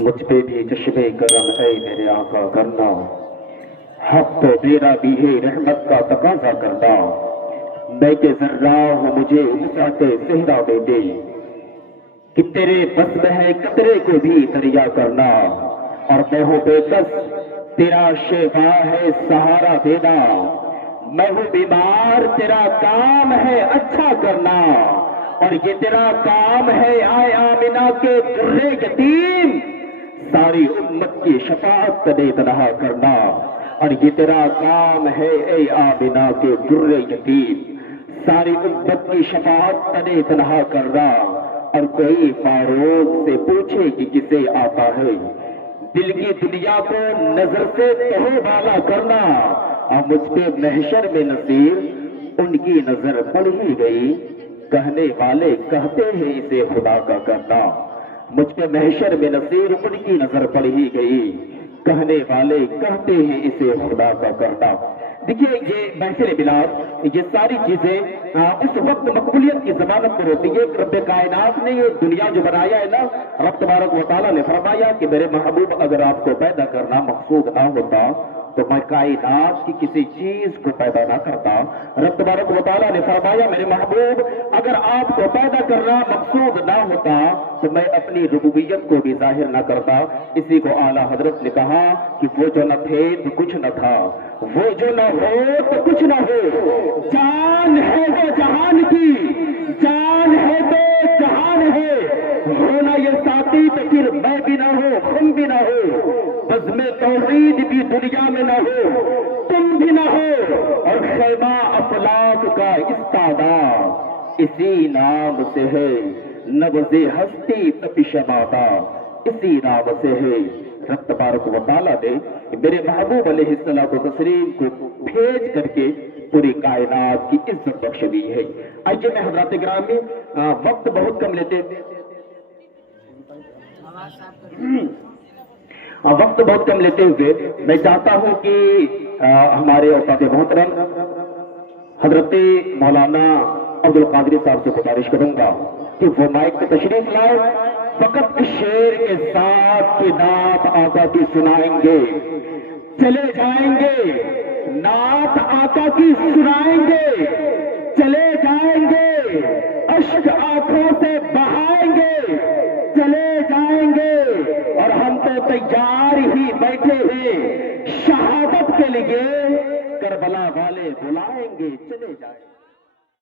मुझ पे भी चश्मे करम है मेरे आका करना, हक तो तेरा भी है रहमत का तकाजा करना। मैं के जर्रा हूँ मुझे उसाते सहरा दे दे, कि तेरे बस में है कतरे को भी दरिया करना। और मैं हूँ बेकस तेरा शेफा है सहारा देना, मैं हूँ बीमार तेरा काम है अच्छा करना। और ये तेरा काम है आए आमिना के दुर्रे यतीम, सारी उम्मत की शफाअत तने तनहा करना। और ये तेरा काम है ए आमिना के दुर्रे यतीम, सारी उम्मत की शफाअत तने तनहा करना। और कोई फारूक से पूछे कि किसे आता है, दिल की दुनिया को नजर से तहो वाला करना। और मुझ पे महशर में नसीर उनकी नजर पड़ ही गई, कहने वाले कहते हैं इसे खुदा का करना। मुझ पे महशर में नसीर उनकी नजर पड़ ही गई, कहने वाले कहते हैं इसे खुदा का करना। देखिए ये महफिल मिलाद, ये सारी चीजें उस वक्त मकबूलियत की जमानत पर होती है। रब कायनात ने ये दुनिया जो बनाया है ना, रब तबारक व तआला ने फरमाया कि मेरे महबूब अगर आपको पैदा करना मकसूद ना होता तो मैं कायनात की किसी चीज को पैदा ना करता। रब तबारक व तआला ने फरमाया मेरे महबूब अगर आपको पैदा करना मकसूद ना होता तो मैं अपनी रुबूबियत को भी जाहिर ना करता। इसी को आला हजरत ने कहा कि वो जो न थे तो कुछ न था, वो जो न हो तो कुछ न हो, जान है वो जहान की, जान है तो जहान है। होना ये साथी तो फिर मैं भी ना हो तुम भी ना हो, बज़्म तौहीद भी दुनिया में ना हो तुम भी ना हो। और खैमा अफलाक का इस्तादा इसी नाम से है, नब्ज़े हस्ती तपिशमादा इसी नाम से है। रब तबारक व तआला ने मेरे महबूब अलैहिस्सलातु तस्लीम को भेज करके पूरी कायनात की इज्जत बख्श दी है। आइए मैं हज़रात किराम में वक्त बहुत कम लेते वक्त बहुत कम लेते हुए मैं चाहता हूं कि हमारे उस्ताद मोहतरम हजरत मौलाना अब्दुल कादिर साहब से गुजारिश करूंगा कि वो माइक पे तशरीफ लाए, फकत इस शेर के साथ की नात आका की सुनाएंगे, चले जाएंगे नात आका की सुनाएंगे, चले जाएंगे अश्क आंखों से बहाएंगे, चले जाएंगे। और हम तो तैयार ही बैठे हैं शहादत के लिए, करबला वाले बुलाएंगे, चले जाएंगे।